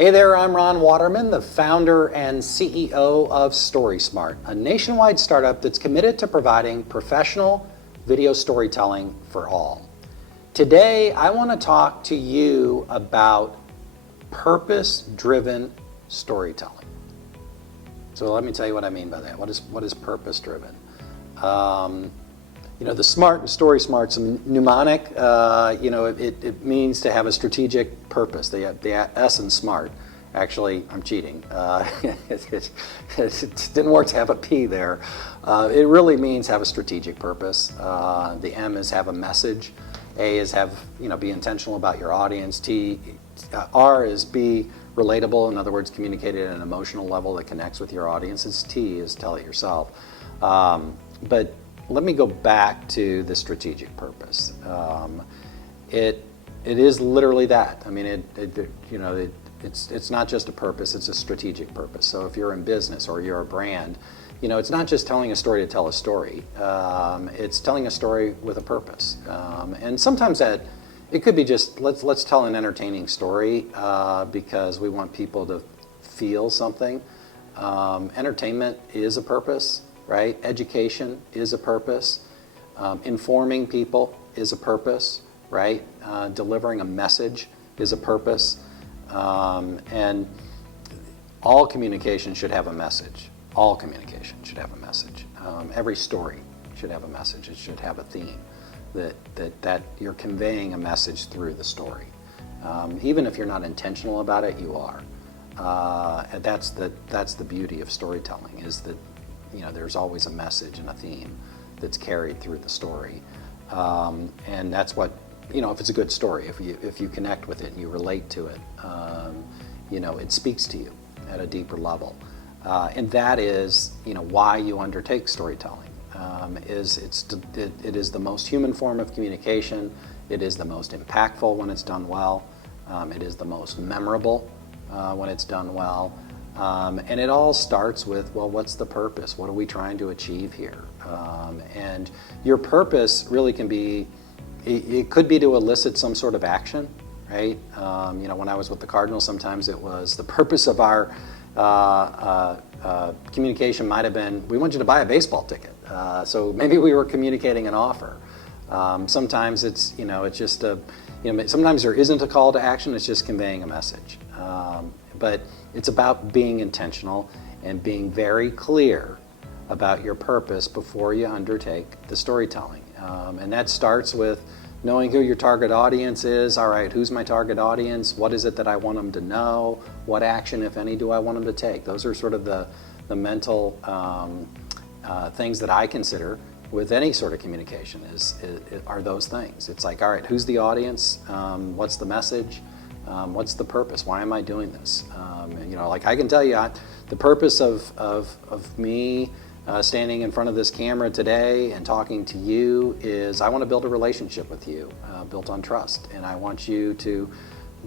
Hey there, I'm Ron Watermon, the founder and CEO of STORYSMART, a nationwide startup that's committed to providing professional video storytelling for all. Today, I want to talk to you about purpose-driven storytelling. So let me tell you what I mean by that. What is purpose-driven? The SMART and STORYSMART's mnemonic. It means to have a strategic purpose. The S in SMART. Actually, I'm cheating. It didn't work to have a P there. It really means have a strategic purpose. The M is have a message. A is be intentional about your audience. R is be relatable. In other words, communicate at an emotional level that connects with your audience. T is tell it yourself. But let me go back to the strategic purpose. It is literally that. I mean, it's not just a purpose; it's a strategic purpose. So if you're in business or you're a brand, it's not just telling a story to tell a story. It's telling a story with a purpose. And sometimes that it could be just let's tell an entertaining story because we want people to feel something. Entertainment is a purpose. Right? Education is a purpose. Informing people is a purpose, right? Delivering a message is a purpose. And all communication should have a message. All communication should have a message. Every story should have a message. It should have a theme that you're conveying a message through the story. Even if you're not intentional about it, you are. And that's the beauty of storytelling, is that there's always a message and a theme that's carried through the story, and that's what if it's a good story, if you connect with it and you relate to it, it speaks to you at a deeper level, and that is why you undertake storytelling. It is the most human form of communication. It is the most impactful when it's done well. It is the most memorable when it's done well. And it all starts with, well, what's the purpose? What are we trying to achieve here? And your purpose really can be, it could be to elicit some sort of action, right? When I was with the Cardinals, sometimes it was the purpose of our communication might have been, we want you to buy a baseball ticket. So maybe we were communicating an offer. Sometimes it's, it's just sometimes there isn't a call to action, it's just conveying a message. But it's about being intentional and being very clear about your purpose before you undertake the storytelling. And that starts with knowing who your target audience is. All right, who's my target audience? What is it that I want them to know? What action, if any, do I want them to take? Those are sort of the mental things that I consider with any sort of communication are those things. It's like, all right, who's the audience? What's the message? What's the purpose? Why am I doing this? Like I can tell you, the purpose of me standing in front of this camera today and talking to you is I want to build a relationship with you built on trust. And I want you to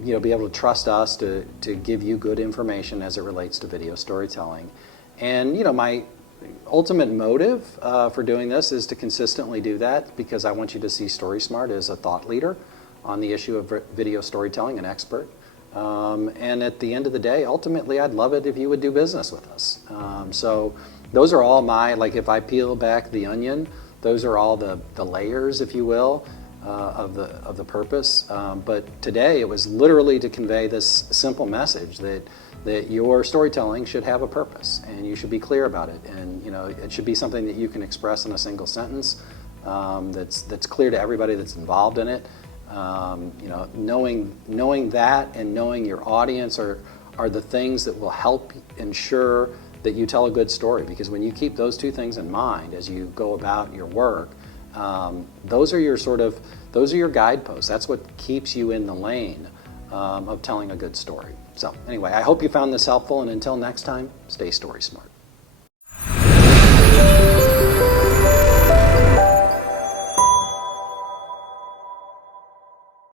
be able to trust us to give you good information as it relates to video storytelling. And my ultimate motive for doing this is to consistently do that because I want you to see STORYSMART as a thought leader on the issue of video storytelling, an expert. And at the end of the day, ultimately, I'd love it if you would do business with us. So those are all like if I peel back the onion, those are all the layers, if you will, of the purpose. But today, it was literally to convey this simple message that your storytelling should have a purpose, and you should be clear about it. And it should be something that you can express in a single sentence that's clear to everybody that's involved in it. Knowing that and knowing your audience are the things that will help ensure that you tell a good story. Because when you keep those two things in mind as you go about your work, those are your guideposts. That's what keeps you in the lane of telling a good story. So anyway, I hope you found this helpful, and until next time, stay story smart.